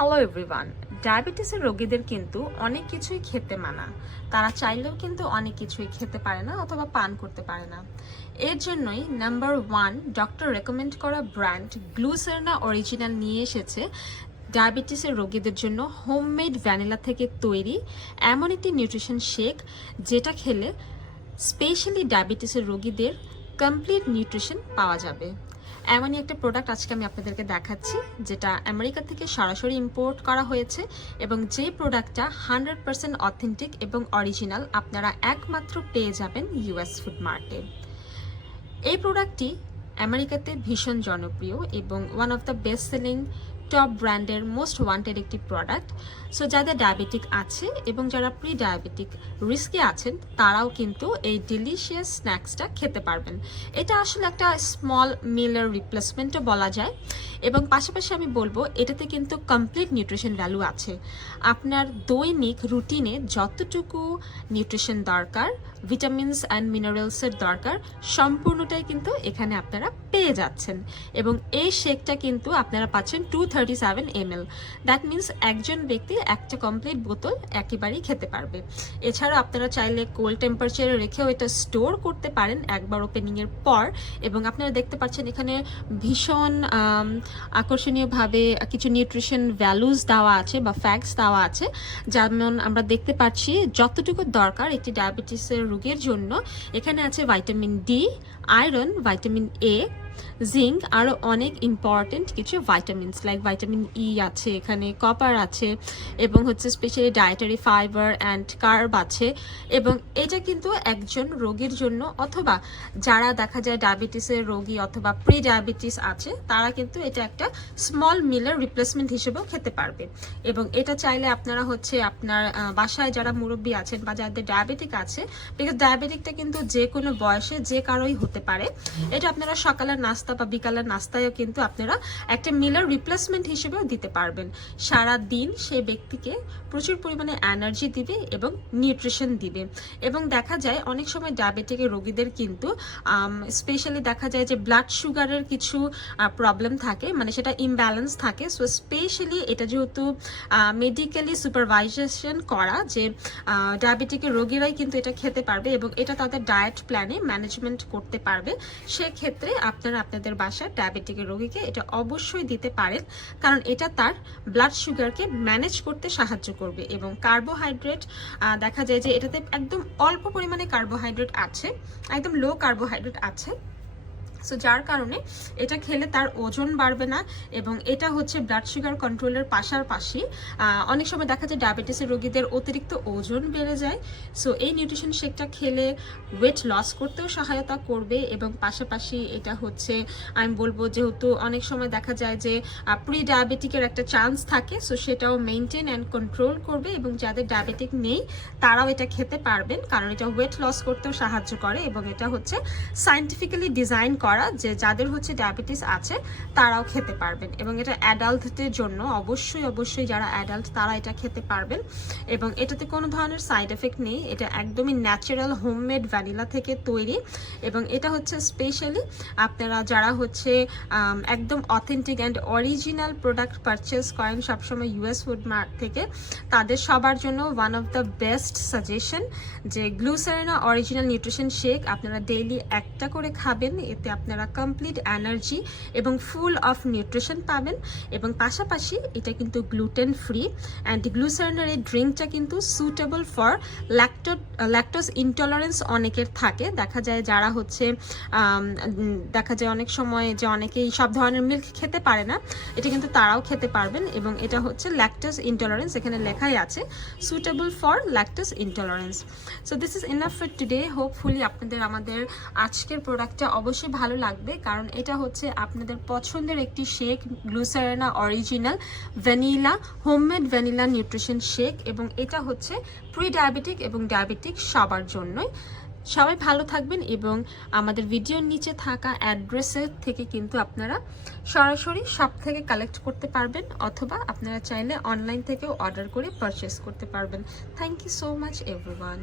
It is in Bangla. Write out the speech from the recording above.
হ্যালো এভরিওয়ান, ডায়াবেটিসের রোগীদের কিন্তু অনেক কিছুই খেতে মানা। তারা চাইলেও কিন্তু অনেক কিছুই খেতে পারে না অথবা পান করতে পারে না। এর জন্যই নাম্বার 1 ডক্টর রেকমেন্ড করা ব্র্যান্ড গ্লুসেরনা অরিজিনাল নিয়ে এসেছে ডায়াবেটিসের রোগীদের জন্য হোমমেড ভ্যানিলা থেকে তৈরি এমন একটি নিউট্রিশন শেক, যেটা খেলে স্পেশালি ডায়াবেটিসের রোগীদের কমপ্লিট নিউট্রিশন পাওয়া যাবে। এমনই একটা প্রোডাক্ট আজকে আমি আপনাদেরকে দেখাচ্ছি, যেটা আমেরিকা থেকে সরাসরি ইম্পোর্ট করা হয়েছে এবং যে প্রোডাক্টটা 100% অথেন্টিক এবং অরিজিনাল আপনারা একমাত্র পেয়ে যাবেন ইউএস ফুড মার্টে। এই প্রোডাক্টটি আমেরিকাতে ভীষণ জনপ্রিয় এবং one of the best selling top ব্র্যান্ডের মোস্ট ওয়ান্টেড একটি প্রোডাক্ট। সো যাদের ডায়াবেটিক আছে এবং যারা প্রি ডায়াবেটিক রিস্কে আছেন তারাও কিন্তু এই ডিলিশিয়াস স্ন্যাক্সটা খেতে পারবেন। এটা আসলে একটা স্মল মিলের রিপ্লেসমেন্টও বলা যায় এবং পাশাপাশি আমি বলবো এটাতে কিন্তু কমপ্লিট নিউট্রিশন ভ্যালু আছে। আপনার দৈনিক রুটিনে যতটুকু নিউট্রিশন দরকার, ভিটামিনস অ্যান্ড মিনারেলসের দরকার, সম্পূর্ণটাই কিন্তু এখানে আপনারা পেয়ে যাচ্ছেন। এবং এই শেকটা কিন্তু আপনারা পাচ্ছেন 237 ml। দ্যাট মিনস একজন ব্যক্তি একটা কমপ্লিট বোতল একেবারেই খেতে পারবে। এছাড়া আপনারা চাইলে কোল্ড টেম্পারেচারে রেখেও এটা স্টোর করতে পারেন একবার ওপেনিংয়ের পর। এবং আপনারা দেখতে পাচ্ছেন এখানে ভীষণ আকর্ষণীয়ভাবে কিছু নিউট্রিশন ভ্যালুস দেওয়া আছে বা ফ্যাক্টস দেওয়া আছে। যেমন আমরা দেখতে পাচ্ছি যতটুকু দরকার একটি ডায়াবেটিসের রোগীর জন্য এখানে আছে ভাইটামিন ডি, আয়রন, ভাইটামিন এ, জিঙ্ক, আরও অনেক ইম্পর্টেন্ট কিছু ভাইটামিনস লাইক ভাইটামিন ই আছে, এখানে কপার আছে এবং হচ্ছে specially dietary fibre and carb আছে। এবং এটা কিন্তু একজন রোগীর জন্য অথবা যারা দেখা যায় ডায়াবেটিসের রোগী অথবা প্রি ডায়াবেটিস আছে তারা কিন্তু এটা একটা স্মল মিলের রিপ্লেসমেন্ট হিসেবেও খেতে পারবে। এবং এটা চাইলে আপনারা হচ্ছে আপনার বাসায় যারা মুরব্বী আছেন বা যাদের ডায়াবেটিক আছে, বিকজ ডায়াবেটিকটা কিন্তু যে কোনো বয়সে যে কারোই হতে পারে, এটা আপনারা সকালের নাস্তা বা বিকালের নাস্তায়ও কিন্তু আপনারা একটা মিলের রিপ্লেসমেন্ট হিসেবেও দিতে পারবেন। সারা দিন সেই ব্যক্তিকে প্রচুর পরিমাণে এনার্জি দিবে এবং নিউট্রিশন দিবে। এবং দেখা যায় অনেক সময় ডায়াবেটিকের রোগীদের কিন্তু স্পেশালি দেখা যায় যে ব্লাড সুগারের কিছু প্রবলেম থাকে, মানে সেটা ইমব্যালেন্স থাকে। সো স্পেশালি এটা যেহেতু মেডিকেলি সুপারভাইজেশন করা, যে ডায়াবেটিকের রোগীরাই কিন্তু এটা খেতে পারবে এবং এটা তাদের ডায়েট প্ল্যানে ম্যানেজমেন্ট করতে পারবে, সেক্ষেত্রে আপনারা আপনাদের বাসার ডায়াবেটিকের রোগীকে এটা অবশ্যই দিতে পারেন, কারণ এটা তার ব্লাড সুগারকে ম্যানেজ করতে সাহায্য করবে। এবং কার্বোহাইড্রেট দেখা যায় যে এটাতে একদম অল্প পরিমাণে কার্বোহাইড্রেট আছে, একদম লো কার্বোহাইড্রেট আছে। সো যার কারণে এটা খেলে তার ওজন বাড়বে না এবং এটা হচ্ছে ব্লাড সুগার কন্ট্রোলের পাশাপাশি অনেক সময় দেখা যায় ডায়াবেটিসের রোগীদের অতিরিক্ত ওজন বেড়ে যায়। সো এই নিউট্রিশন শেকটা খেলে ওয়েট লস করতেও সহায়তা করবে এবং পাশাপাশি এটা হচ্ছে আমি বলবো যেহেতু অনেক সময় দেখা যায় যে প্রি ডায়াবেটিকের একটা চান্স থাকে, সো সেটাও মেনটেন অ্যান্ড কন্ট্রোল করবে। এবং যাদের ডায়াবেটিক নেই তারাও এটা খেতে পারবেন, কারণ এটা ওয়েট লস করতেও সাহায্য করে এবং এটা হচ্ছে সায়েন্টিফিক্যালি ডিজাইন করা যে যাদের হচ্ছে ডায়াবেটিস আছে তারাও খেতে পারবেন। এবং এটা অ্যাডাল্টদের জন্য অবশ্যই যারা অ্যাডাল্ট তারা এটা খেতে পারবেন। এবং এটাতে কোনো ধরনের সাইড এফেক্ট নেই, এটা একদমই ন্যাচারাল হোমমেড ভ্যানিলা থেকে তৈরি। এবং এটা হচ্ছে স্পেশালি আপনারা যারা হচ্ছে একদম authentic and original product purchase করেন সবসময় ইউএস ফুড মার্ট থেকে, তাদের সবার জন্য one of the best suggestion যে গ্লুসেরনা অরিজিনাল নিউট্রিশন শেক আপনারা ডেইলি একটা করে খাবেন। এতে আপনারা কমপ্লিট এনার্জি এবং ফুল অফ নিউট্রিশন পাবেন। এবং পাশাপাশি এটা কিন্তু গ্লুটেন ফ্রি অ্যান্ড গ্লুসেরনার এই ড্রিঙ্কটা কিন্তু সুটেবল ফর ল্যাকটোজ ইনটলারেন্স অনেকের থাকে। দেখা যায় যারা হচ্ছে দেখা যায় অনেক সময় যে অনেকেই সব ধরনের মিল্ক খেতে পারে না, এটা কিন্তু তারাও খেতে পারবেন। এবং এটা হচ্ছে ল্যাকটোজ ইনটলারেন্স, এখানে লেখাই আছে suitable for lactose intolerance. So this is enough for today. Hopefully আপনাদের আমাদের আজকের প্রোডাক্টটা অবশ্যই ভালো লাগবে, কারণ এটা হচ্ছে আপনাদের পছন্দের একটি shake, Glucerna original vanilla homemade vanilla nutrition shake. এবং এটা হচ্ছে প্রি ডায়াবেটিক এবং ডায়াবেটিক সবার জন্যই। সবাই ভালো থাকবেন এবং আমাদের ভিডিওর নিচে থাকা অ্যাড্রেসে থেকে কিন্তু আপনারা সরাসরি শপ থেকে কালেক্ট করতে পারবেন অথবা আপনারা চাইলে অনলাইন থেকেও অর্ডার করে পারচেস করতে পারবেন। Thank you so much everyone.